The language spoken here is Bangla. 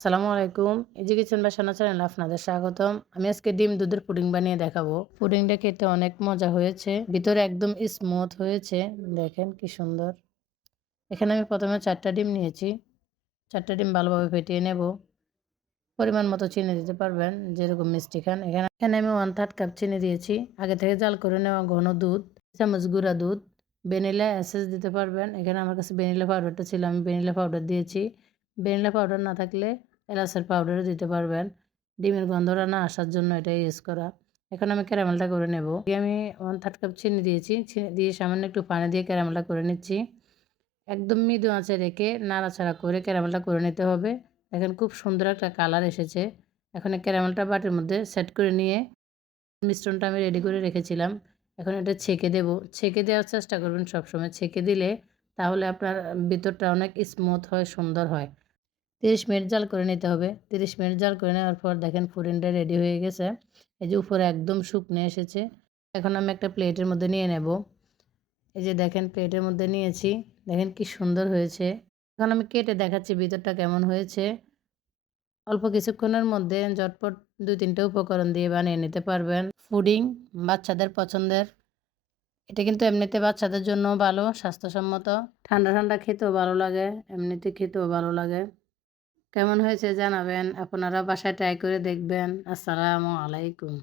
আসসালামু আলাইকুম। ইজি কিচেন বাই সানা চ্যানেলে আপনাদের স্বাগতম। আমি আজকে ডিম দুধের পুডিং বানিয়ে দেখাবো। পুডিংটা খেতে অনেক মজা হয়েছে। ভিতরে একদম স্মুথ হয়েছে। দেখেন কি সুন্দর। এখানে আমি প্রথমে ৪ টা ডিম নিয়েছি। ৪ টা ডিম ভালোভাবে ফেটিয়ে নেব। পরিমাণ মতো চিনি দিতে পারবেন, যেরকম মিষ্টি খান। এখানে আমি 1/3 কাপ চিনি দিয়েছি। আগে থেকে জাল করে নেওয়া ঘন দুধ, চামচ গুঁড়া দুধ, ভ্যানিলা এসেন্স দিতে পারবেন। এখানে আমার কাছে ভ্যানিলা পাউডারটা ছিল, আমি ভ্যানিলা পাউডার দিয়েছি। ভ্যানিলা পাউডার না থাকলে এলাচের পাউডারও দিতে পারবেন। ডিমের গন্ধটা না আসার জন্য এটা ইউজ করা। এখন আমি ক্যারামেলটা করে নেব। আমি 1/3 কাপ চিনি দিয়েছি। চিনি দিয়ে সামান্য একটু পানি দিয়ে ক্যারামেলটা করে নিচ্ছি। একদম মৃদু আঁচে রেখে নাড়াচাড়া করে ক্যারামেলটা করে নিতে হবে। দেখেন খুব সুন্দর একটা কালার এসেছে। এখন এই ক্যারামেলটা বাটির মধ্যে সেট করে নিয়ে মিশ্রণটা আমি রেডি করে রেখেছিলাম। এখন এটা ছেঁকে দেব। ছেঁকে দেওয়ার চেষ্টা করবেন সবসময়। ছেঁকে দিলে তাহলে আপনার ভিতরটা অনেক স্মুথ হয়, সুন্দর হয়। ৩০ মিনিট জাল করে নিতে হবে। ৩০ মিনিট জাল করে নেওয়ার পর দেখেন পুডিংটা রেডি হয়ে গেছে। এই যে উপরে একদম শুকনো এসেছে। এখন আমি একটা প্লেটের মধ্যে নিয়ে নেব। এই যে দেখেন প্লেটের মধ্যে নিয়েছি। দেখেন কি সুন্দর হয়েছে। এখন আমি কেটে দেখাচ্ছি ভিতরটা কেমন হয়েছে। অল্প কিছুক্ষণের মধ্যে ঝটপট ২-৩ টা উপকরণ দিয়ে বানিয়ে নিতে পারবেন। পুডিং বাচ্চাদের পছন্দের। এটা কিন্তু এমনিতে বাচ্চাদের জন্যও ভালো, স্বাস্থ্যসম্মত। ঠান্ডা, ঠান্ডা খেতেও ভালো লাগে, এমনিতে খেতেও ভালো লাগে। কেমন হয়েছে জানাবেন। আপনারা বাসায় ট্রাই করে দেখবেন। আসসালামু আলাইকুম।